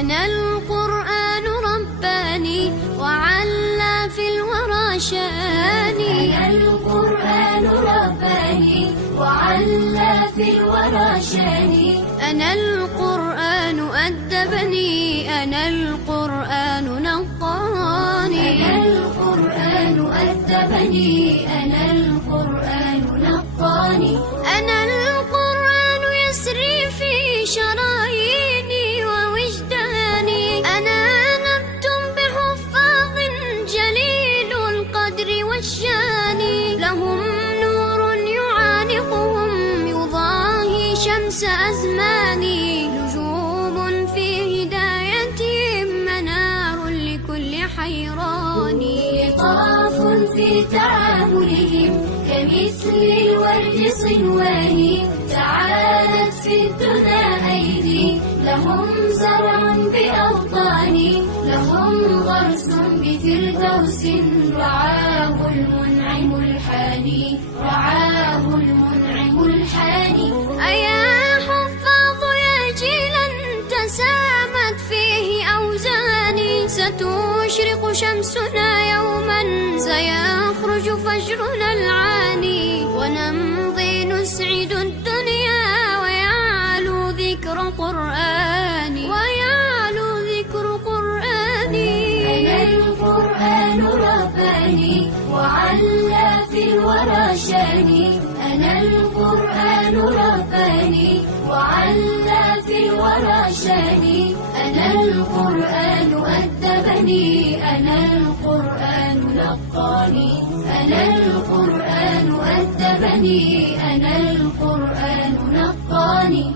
أنا القرآن رباني وعلى في الورى شاني. أنا القرآن رباني وعلى في الورى شاني. أنا القرآن أدبني، أنا القرآن نقاني. أنا القرآن أدبني، أنا القرآن نقاني. أنا القرآن يسري في شراييني ووجداني. أنا نبت بحفاظ جليل القدر والشان، لهم نور يعانقهم يضاهي شمس أزماني، نجوم في هدايتهم منار لكل حيران. لطاف في تعاملهم كمثل الورد صنوان، تعالت في الدنا أيدي لهم زرع بأوطاني، لهم غرس بفردوس رعاه المنعم الحاني، رعاه المنعم الحاني. أيا حفاظ يا جيلا تسامت فيه أوزاني، ستشرق شمسنا يوما سيخرج فجرنا العاني، ونمضي نسعد الدنيا ويعلو ذكر قرآني، ويعلو ذكر قرآني. أنا القرآن رباني وعلى في الورى شاني. أنا القرآن رباني وعلى في الورى شاني. أنا القرآن أدبني، أنا القرآن نقاني. أنا القرآن أدبني، أنا القرآن نقاني.